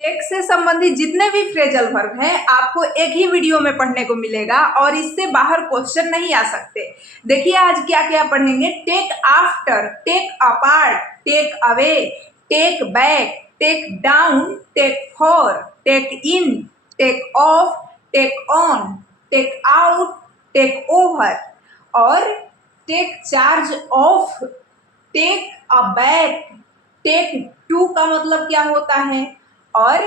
Take से संबंधित जितने भी फ्रेजल वर्ब हैं आपको एक ही वीडियो में पढ़ने को मिलेगा और इससे बाहर क्वेश्चन नहीं आ सकते। देखिए आज क्या क्या पढ़ेंगे। Take after, take apart, take away, take back, take down, take for, take in, take off, take on, take out, take over और take charge of, take a back, take to का मतलब क्या होता है और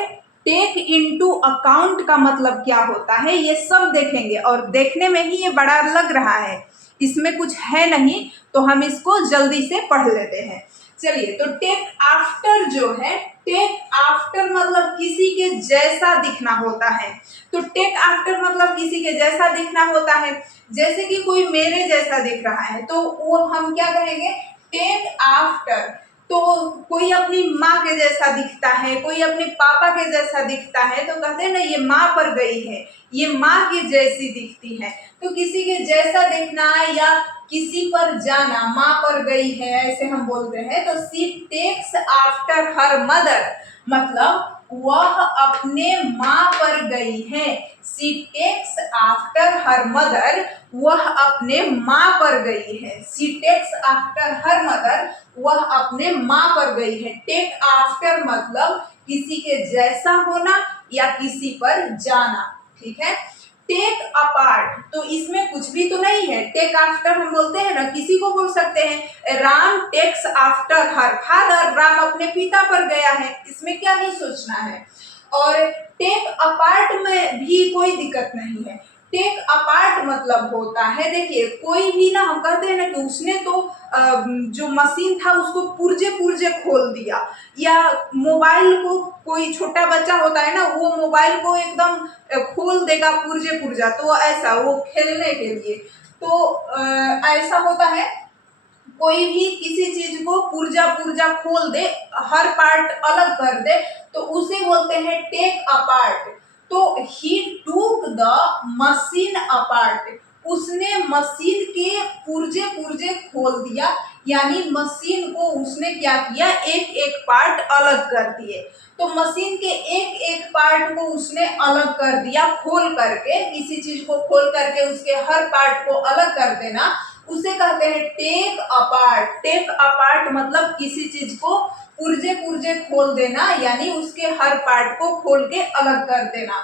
टेक इनटू अकाउंट का मतलब क्या होता है, ये सब देखेंगे। और देखने में ही ये बड़ा लग रहा है, इसमें कुछ है नहीं, तो हम इसको जल्दी से पढ़ लेते हैं। चलिए, तो टेक आफ्टर जो है, टेक आफ्टर मतलब किसी के जैसा दिखना होता है। तो टेक आफ्टर मतलब किसी के जैसा दिखना होता है। जैसे कि कोई मेरे जैसा दिख रहा है तो वो हम क्या कहेंगे, टेक आफ्टर। तो कोई अपनी माँ के जैसा दिखता है, कोई अपने पापा के जैसा दिखता है, तो कहते हैं ना ये माँ पर गई है, ये माँ की जैसी दिखती है। तो किसी के जैसा देखना या किसी पर जाना, माँ पर गई है ऐसे हम बोलते हैं। तो she takes after her mother मतलब वह अपने माँ पर गई है। She takes after her mother, वह अपने माँ पर गई है। She takes after her mother, वह अपने माँ पर गई है। टेक आफ्टर मतलब किसी के जैसा होना या किसी पर जाना, ठीक है। टेक अपार्ट, तो इसमें कुछ भी तो नहीं है। टेक आफ्टर हम बोलते हैं ना, किसी को बोल सकते हैं Ram takes after her father, Ram अपने पिता पर गया है, इसमें क्या ही सोचना है। और टेक अपार्ट में भी कोई दिक्कत नहीं है। टेक अपार्ट मतलब होता है, देखिए कोई भी ना, हम कहते हैं ना कि उसने तो जो मशीन था उसको पुर्जे पुर्जे खोल दिया, या मोबाइल को, कोई छोटा बच्चा होता है ना वो मोबाइल को एकदम खोल देगा पुर्जे पुर्जा, तो ऐसा वो खेलने के लिए। तो ऐसा होता है, कोई भी किसी चीज को पुर्जा पुर्जा खोल दे, हर पार्ट अलग कर दे, तो उसे बोलते हैं टेक अपार्ट। तो ही टूक द मशीन अपार्ट, उसने मशीन के पुर्जे पुर्जे खोल दिया, यानी मशीन को उसने क्या किया, एक एक पार्ट अलग कर दिए। तो मशीन के एक एक पार्ट को उसने अलग कर दिया, खोल करके, किसी चीज को खोल करके उसके हर पार्ट को अलग कर देना, उसे कहते हैं टेक अपार्ट। टेक अपार्ट मतलब किसी चीज को पुर्जे पुर्जे खोल देना, यानी उसके हर पार्ट को खोल के अलग कर देना।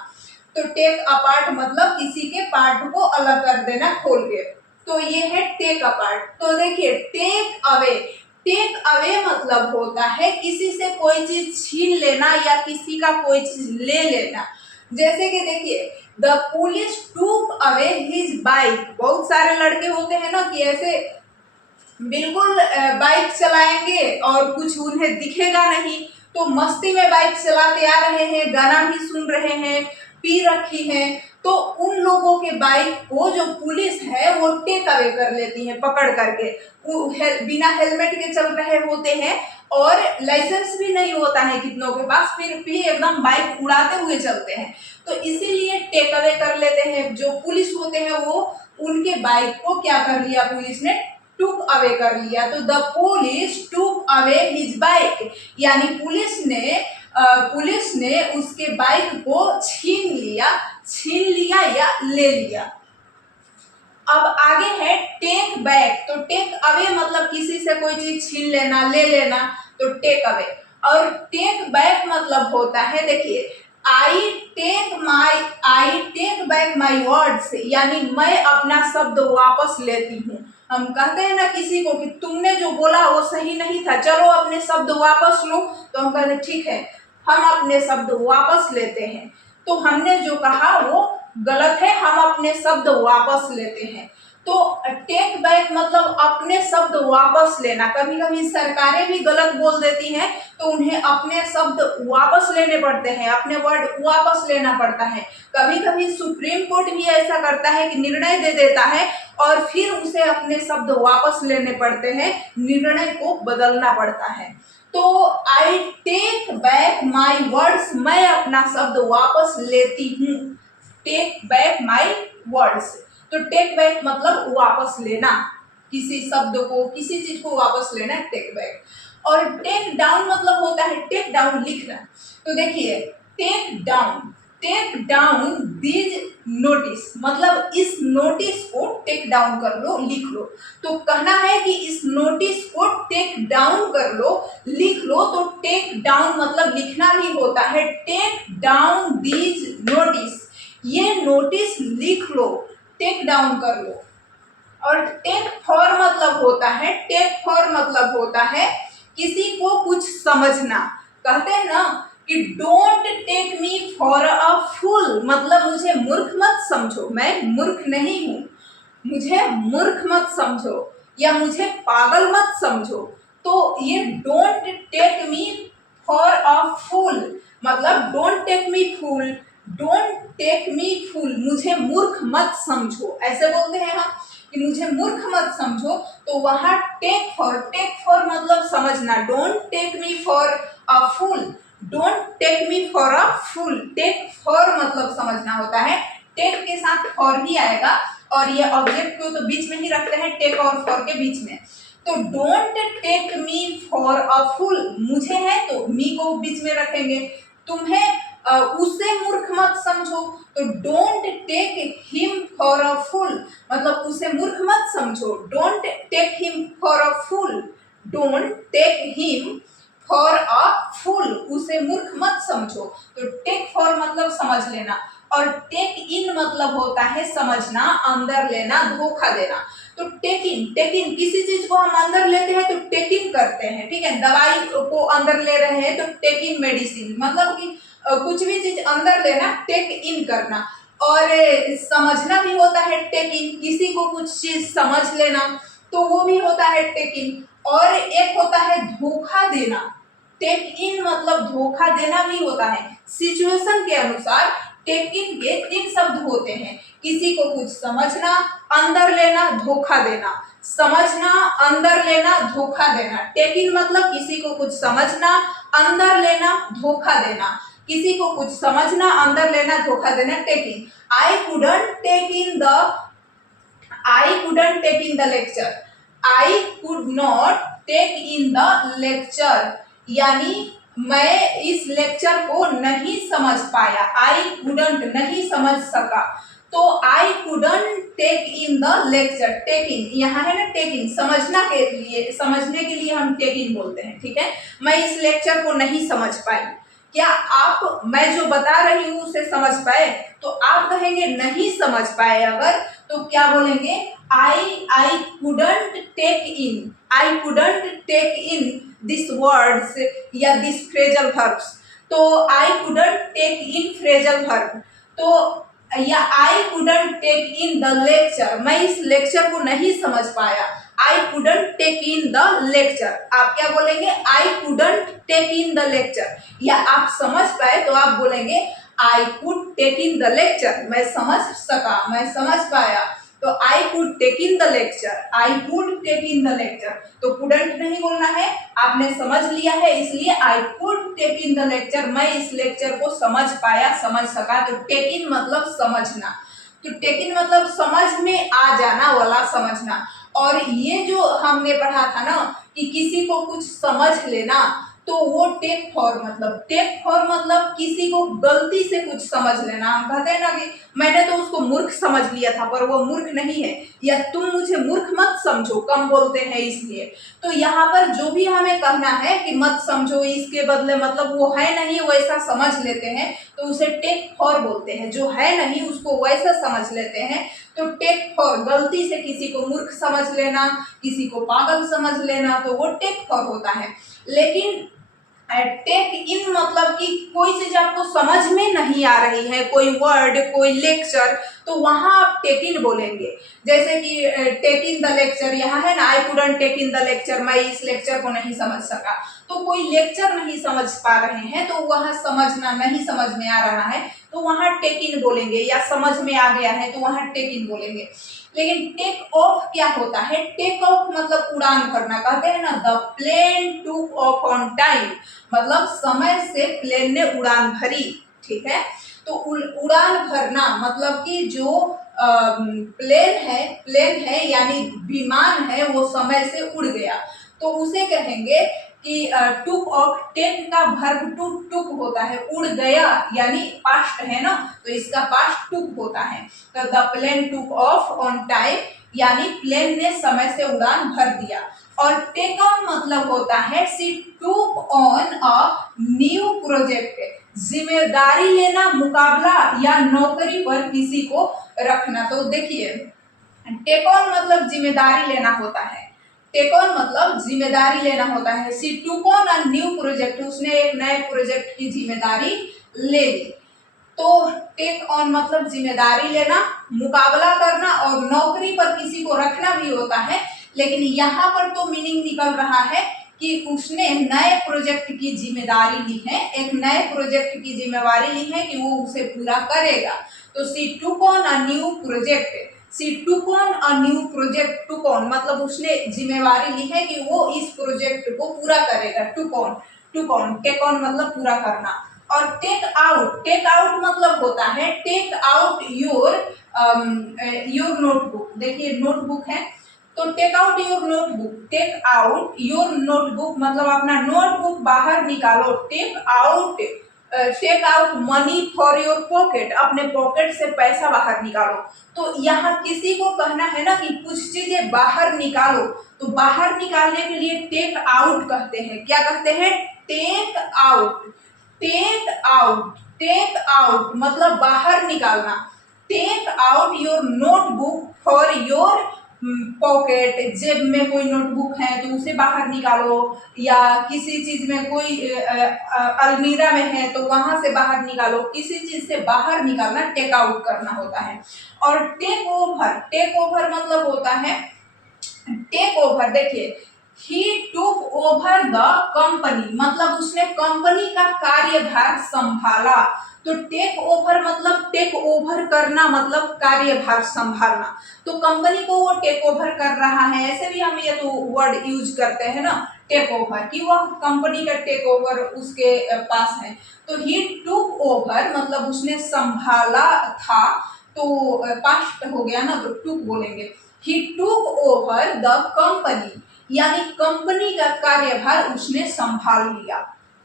तो टेक अपार्ट मतलब किसी के पार्ट को अलग कर देना खोल के, तो ये है टेक अपार्ट। तो देखिए टेक अवे, टेक अवे मतलब होता है किसी से कोई चीज छीन लेना या किसी का कोई चीज ले लेना। जैसे कि देखिए, द पुलिस टूक अवे हिज बाइक। बहुत सारे लड़के होते हैं ना कि ऐसे बिल्कुल बाइक चलाएंगे और कुछ उन्हें दिखेगा नहीं, तो मस्ती में बाइक चलाते आ रहे हैं, गाना भी सुन रहे हैं, पी रखी है, तो उन लोगों के बाइक को जो पुलिस है वो टेक अवे कर लेती है पकड़ करके। वो बिना हेलमेट के चल रहे होते हैं और लाइसेंस भी नहीं होता है कितनों के पास, फिर भी एकदम बाइक उड़ाते हुए चलते हैं, तो इसीलिए टेक अवे कर लेते हैं। जो पुलिस होते हैं वो उनके बाइक को क्या कर लिया, पुलिस ने टूक अवे कर लिया। तो द पुलिस टूक अवे हिज बाइक, यानी पुलिस ने उसके बाइक को छीन लिया या ले लिया। अब आगे है टेक बैक। तो टेक अवे मतलब किसी से कोई चीज छीन लेना, ले लेना, तो टेक अवे। और टेक बैक मतलब होता है, देखिए I take back my words, यानी मैं अपना शब्द वापस लेती हूँ। हम कहते हैं ना किसी को कि तुमने जो बोला वो सही नहीं था, चलो अपने शब्द वापस लो, तो हम कहते ठीक है हम अपने शब्द वापस लेते हैं। तो हमने जो कहा वो गलत है, हम अपने शब्द वापस लेते हैं। तो टेक बैक मतलब अपने शब्द वापस लेना। कभी कभी सरकारें भी गलत बोल देती हैं तो उन्हें अपने शब्द वापस लेने पड़ते हैं, अपने वर्ड वापस लेना पड़ता है। कभी कभी सुप्रीम कोर्ट भी ऐसा करता है कि निर्णय दे देता है और फिर उसे अपने शब्द वापस लेने पड़ते हैं, निर्णय को बदलना पड़ता है। तो I take back my words, मैं अपना शब्द वापस लेती हूँ। टेक बैक माई वर्ड्स, तो टेक बैक मतलब वापस लेना, किसी शब्द को, किसी चीज को वापस लेना टेक बैक। और टेक डाउन मतलब होता है टेक डाउन लिखना। तो देखिए टेक डाउन दीज नोटिस, मतलब इस नोटिस को टेक डाउन कर लो, लिख लो। तो कहना है कि इस नोटिस को टेक डाउन कर लो, लिख लो। तो टेक डाउन मतलब लिखना भी होता है। टेक डाउन दीज नोटिस, ये नोटिस लिख लो, टेक डाउन कर लो। और टेक फॉर मतलब होता है किसी को कुछ समझना। कहते हैं ना कि don't take me for a fool, मतलब मुझे मूर्ख मत समझो, मैं मूर्ख नहीं हूं, मुझे मूर्ख मत समझो या मुझे पागल मत समझो। तो ये don't take me for a fool मतलब डोंट टेक मी फूल, मुझे मूर्ख मत समझो, ऐसे बोलते हैं हम कि मुझे मूर्ख मत समझो। तो वहां टेक फॉर मतलब समझना। Don't take me for a fool, take for मतलब समझना होता है। टेक के साथ फॉर भी आएगा और ये ऑब्जेक्ट को तो बीच में ही रखते हैं, टेक और फॉर के बीच में। तो don't take me for a fool, मुझे है तो मी को बीच में रखेंगे। तुम्हें उसे मूर्ख मत समझो, तो don't take him for a fool, मतलब उसे मूर्ख मत समझो। Don't take him for a fool, उसे मूर्ख मत समझो। तो टेक फॉर मतलब समझ लेना, और टेक इन मतलब होता है समझना, अंदर लेना, धोखा देना। तो टेक इन किसी चीज को हम अंदर लेते हैं तो टेक इन करते हैं, ठीक है। दवाई को अंदर ले रहे हैं तो टेक इन मेडिसिन, मतलब कि कुछ भी चीज अंदर लेना, टेक इन करना। और समझना भी होता है टेक इन, किसी को कुछ चीज समझ लेना तो वो भी होता है टेक इन। और एक होता है धोखा देना, टेक इन मतलब धोखा देना भी होता है। सिचुएशन के अनुसार टेक इन के 3 शब्द होते हैं। किसी को कुछ समझना, अंदर लेना, धोखा देना। समझना, अंदर लेना, धोखा देना। टेक इन मतलब किसी को कुछ समझना, अंदर लेना, धोखा देना। किसी को कुछ समझना, अंदर लेना, धोखा देना, take in. I couldn't take in the lecture, I could not take in the lecture, यानी मैं इस लेक्चर को नहीं समझ पाया। आई कुडंट नहीं समझ सका, तो I couldn't take in the lecture. Take in यहाँ है ना, टेक इन समझने के लिए हम टेक इन बोलते हैं, ठीक है। मैं इस लेक्चर को नहीं समझ पाई। क्या आप मैं जो बता रही हूँ उसे समझ पाए? तो आप कहेंगे नहीं समझ पाए अगर, तो क्या बोलेंगे? I couldn't take in this words या दिस फ्रेजल वर्ब्स। तो I couldn't take in phrasal verb, तो या I couldn't take in the lecture, मैं इस लेक्चर को नहीं समझ पाया। I couldn't take in the lecture, आप क्या बोलेंगे? I couldn't take in the lecture. या आप समझ पाए तो आप बोलेंगे I could take in the lecture, मैं समझ सका, मैं समझ पाया। तो I could take in the lecture, तो कुडंट नहीं बोलना है, आपने समझ लिया है, इसलिए I could take in the lecture, मैं इस लेक्चर को समझ पाया, समझ सका। तो टेक इन मतलब समझना, तो टेक इन मतलब समझ में आ जाना वाला समझना। और ये जो हमने पढ़ा था ना कि किसी को कुछ समझ लेना, तो वो टेक फॉर मतलब किसी को गलती से कुछ समझ लेना। हम कहते हैं ना कि मैंने तो उसको मूर्ख समझ लिया था पर वो मूर्ख नहीं है, या तुम मुझे मूर्ख मत समझो, कम बोलते हैं इसलिए। तो यहाँ पर जो भी हमें कहना है कि मत समझो, इसके बदले मतलब वो है नहीं वैसा समझ लेते हैं, तो उसे टेक फॉर बोलते हैं। जो है नहीं उसको वैसा समझ लेते हैं, तो टेक फॉर गलती से किसी को मूर्ख समझ लेना, किसी को पागल समझ लेना, तो वो टेक फॉर होता है। लेकिन टेक इन मतलब कि कोई चीज आपको समझ में नहीं आ रही है, कोई वर्ड, कोई लेक्चर, तो वहां आप टेक इन बोलेंगे। जैसे कि टेक इन द लेक्चर, यहाँ है ना I couldn't take in the lecture, मैं इस लेक्चर को नहीं समझ सका। तो कोई लेक्चर नहीं समझ पा रहे हैं, तो वहां समझना, नहीं समझ में आ रहा है तो वहां टेक इन बोलेंगे, या समझ में आ गया है तो वहां टेक इन बोलेंगे। लेकिन टेक ऑफ क्या होता है? टेक ऑफ मतलब उड़ान भरना। कहते हैं ना द प्लेन टूक ऑफ ऑन टाइम, मतलब समय से प्लेन ने उड़ान भरी, ठीक है। तो उड़ान भरना मतलब कि जो प्लेन है यानी विमान है वो समय से उड़ गया, तो उसे कहेंगे कि टुक ऑफ, टेक का वर्ब टू टुक होता है, उड़ गया, यानी पास्ट है ना, तो इसका पास्ट टुक होता है। तो the plane took off on time, यानी प्लेन ने समय से उड़ान भर दिया। और टेक ऑन मतलब होता है she took on a new project, जिम्मेदारी लेना, मुकाबला या नौकरी पर किसी को रखना। तो देखिए, टेक ऑन मतलब जिम्मेदारी लेना होता है, टेक ऑन मतलब जिम्मेदारी लेना होता है। She took on a new project, उसने एक नए प्रोजेक्ट की जिम्मेदारी ले ली। तो टेक ऑन मतलब जिम्मेदारी लेना, मुकाबला करना और नौकरी पर किसी को रखना भी होता है। लेकिन यहाँ पर तो मीनिंग निकल रहा है कि उसने नए प्रोजेक्ट की जिम्मेदारी ली है, एक नए प्रोजेक्ट की जिम्मेवारी ली है कि वो उसे पूरा करेगा। तो she took on a new project, she took on a new project, took on मतलब उसने जिम्मेवारी ली है कि वो इस प्रोजेक्ट को पूरा करेगा। Took on, took on, take on मतलब पूरा करना। और टेक आउट, टेक आउट मतलब होता है take out your your notebook. देखिए नोटबुक है, तो take out your notebook, take out your notebook मतलब अपना नोटबुक बाहर निकालो। Take out, take out money for your pocket, अपने पॉकेट से पैसा बाहर निकालो। तो यहाँ किसी को कहना है ना कि कुछ चीजें बाहर निकालो, तो बाहर निकालने के लिए टेक आउट कहते हैं। क्या कहते हैं? Take out, take out, take out मतलब बाहर निकालना। Take out your notebook for your pocket, जेब में कोई नोटबुक है तो उसे बाहर निकालो, या किसी चीज में कोई अलमीरा में है तो वहां से बाहर निकालो। किसी चीज से बाहर निकालना टेक आउट करना होता है। और टेक ओवर, टेक ओवर मतलब होता है टेक ओवर। देखिए, ही टुक ओवर द कंपनी मतलब उसने कंपनी का कार्यभार संभाला। तो टेक ओवर मतलब टेक ओवर करना मतलब कार्यभार संभालना। तो कंपनी को वो टेक ओवर कर रहा है, ऐसे भी हम ये तो वर्ड यूज करते हैं ना, टेक ओवर, कि वह कंपनी का टेक ओवर उसके पास है। तो ही टुक ओवर मतलब उसने संभाला था, तो पास्ट हो गया ना, तो टुक बोलेंगे। ही टुक ओवर द कंपनी, यानी कंपनी का कार्यभार उसने संभाल लिया,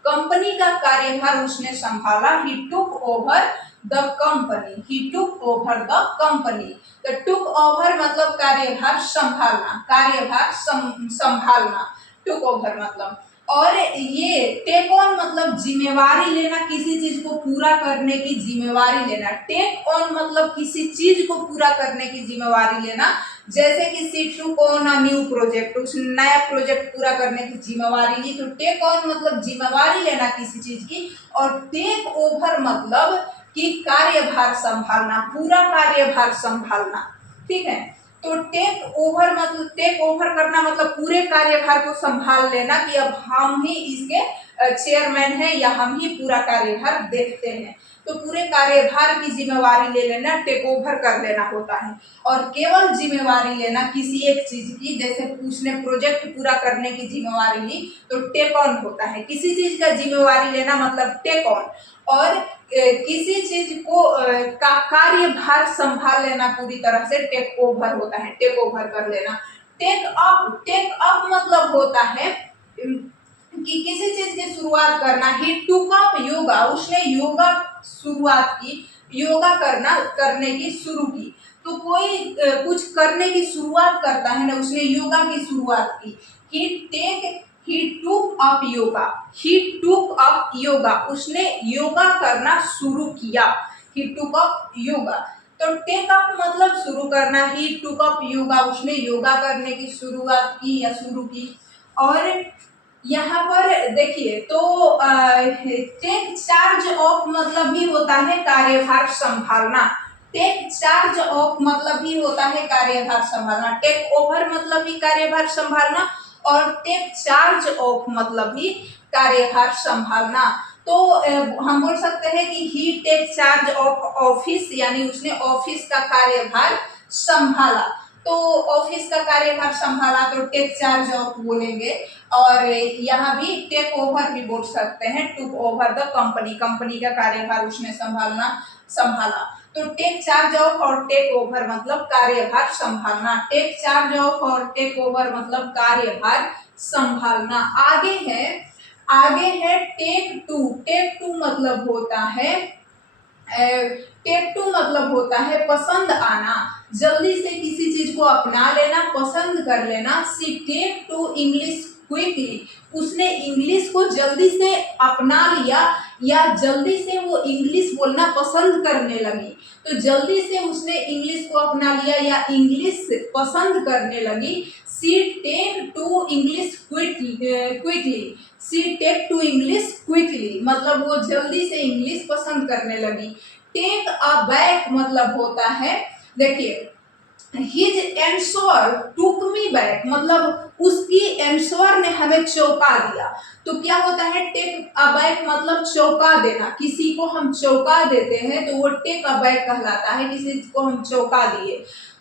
कंपनी का कार्यभार उसने संभाला। He took over the company, he took over the company. तो टुक ओवर मतलब कार्यभार संभालना, कार्यभार संभालना, टुक ओवर मतलब। और ये टेक ऑन मतलब जिम्मेवारी लेना, किसी चीज को पूरा करने की जिम्मेवारी लेना। टेक ऑन मतलब किसी चीज को पूरा करने की जिम्मेवारी लेना, जैसे कि she took on a new project, उस नया प्रोजेक्ट पूरा करने की जिम्मेवारी ली। तो टेक ऑन मतलब जिम्मेवारी लेना किसी चीज की। और टेक ओवर मतलब कि कार्यभार संभालना, पूरा कार्यभार संभालना, ठीक है। तो टेक ओवर मतलब टेक ओवर करना मतलब पूरे कार्यभार को संभाल लेना, कि अब हम ही इसके चेयरमैन हैं या हम ही पूरा कार्यभार देखते हैं। तो पूरे कार्यभार की जिम्मेवारी ले लेना टेक ओवर कर लेना होता है। और केवल जिम्मेवारी लेना किसी एक चीज की, जैसे उसने प्रोजेक्ट पूरा करने की जिम्मेवारी ली तो टेक ऑन होता है। किसी चीज का जिम्मेवारी लेना मतलब टेक ऑन। और किसी चीज को का कार्यभार संभाल लेना पूरी तरह से टेक ओवर होता है, टेक ओवर कर लेना। टेक अप, टेक अप मतलब होता है कि किसी चीज की शुरुआत करना। ही टुक अप योगा, उसने योगा शुरुआत की, योगा करने की शुरू की। तो कोई कुछ करने की शुरुआत करता है ना, उसने योगा की शुरुआत की। ही टुक अप योगा, ही टुक अप योगा, उसने योगा करना शुरू किया। ही टुक अप योगा। तो टेक अप मतलब शुरू करना, ही टुक अप योगा, उसने योगा करने की शुरुआत की या शुरू की। और यहाँ पर देखिए, तो टेक चार्ज ऑफ मतलब भी होता है कार्यभार संभालना। टेक चार्ज ऑफ मतलब भी होता है कार्यभार संभालना। टेक ओवर मतलब भी कार्यभार संभालना, और टेक चार्ज ऑफ मतलब भी कार्यभार संभालना। तो हम बोल सकते हैं कि ही टेक चार्ज ऑफ ऑफिस, यानी उसने ऑफिस का कार्यभार संभाला। तो ऑफिस का कार्यभार संभाला तो टेक चार्ज ऑफ बोलेंगे। और यहाँ भी टेक ओवर भी बोल सकते हैं, टुक ओवर द कंपनी, कंपनी का कार्यभार उसने संभाला। तो टेक चार्ज ऑफ और टेक ओवर मतलब कार्यभार संभालना। टेक चार्ज ऑफ और टेक ओवर मतलब कार्यभार संभालना। आगे है टेक टू मतलब होता है पसंद आना, जल्दी से किसी चीज को अपना लेना, पसंद कर लेना। सी टेक टू इंग्लिश क्विकली, उसने इंग्लिश को जल्दी से अपना लिया या जल्दी से वो इंग्लिश बोलना पसंद करने लगी। तो जल्दी से उसने इंग्लिश को अपना लिया या इंग्लिश पसंद करने लगी। She take to English quickly, she take to English quickly मतलब वो जल्दी से इंग्लिश पसंद करने लगी। टेक अ बैक मतलब होता है, देखिए his answer took me back मतलब उसकी एंसवर ने हमें चौंका दिया। तो क्या होता है टेक अ बैक मतलब चौंका देना, किसी को हम चौंका देते हैं तो वो टेक अ बैक कहलाता है, किसी को हम चौंका दिए।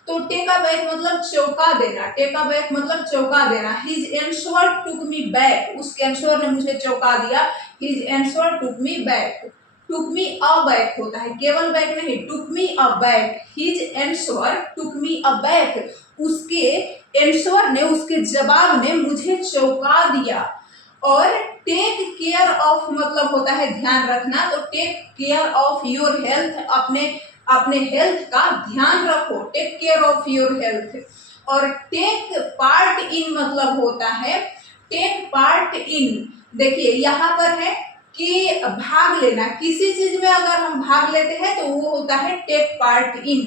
तो टेक अ बैक मतलब चौंका देना, टेक अ बैक मतलब चौंका देना। His answer took me back, उसके एंसवर ने मुझे चौंका दिया। His answer took me back, took me aback होता है, केवल बैक नहीं, took me aback. His answer took me aback, उसके एंसवर ने, उसके जवाब ने मुझे चौंका दिया। और टेक केयर ऑफ मतलब होता है ध्यान रखना, तो take care of your health, अपने हेल्थ का ध्यान रखो, take care of your health. और टेक पार्ट इन मतलब होता है टेक पार्ट इन, देखिए यहाँ पर है कि भाग लेना, किसी चीज में अगर हम भाग लेते हैं तो वो होता है take part in.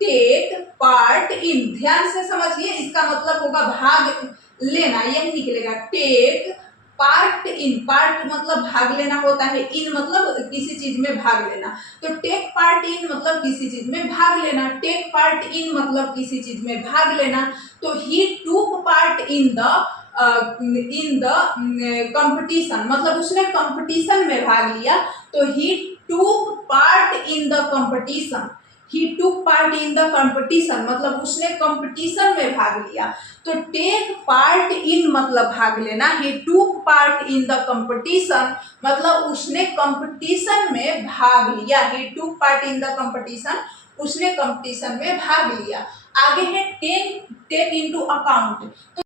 Take part in, ध्यान से समझिए, इसका मतलब होगा भाग लेना, यही निकलेगा टेक पार्ट इन। पार्ट मतलब भाग लेना होता है, इन मतलब किसी चीज में भाग लेना। तो टेक पार्ट इन मतलब किसी चीज में भाग लेना, टेक पार्ट इन मतलब किसी चीज में भाग लेना। तो ही टूक पार्ट इन द कंपटीशन मतलब उसने कंपटीशन में भाग लिया। तो ही टूक पार्ट इन द कंपटीशन, ही टूक पार्ट इन द कंपटीशन मतलब उसने कंपटीशन में भाग लिया। तो टेक पार्ट इन मतलब भाग लेना, ही टूक पार्ट इन द कंपटीशन मतलब उसने कंपटीशन में भाग लिया। ही टूक पार्ट इन द कंपटीशन, उसने कंपटीशन में भाग लिया। आगे है टेक इनटू अकाउंट।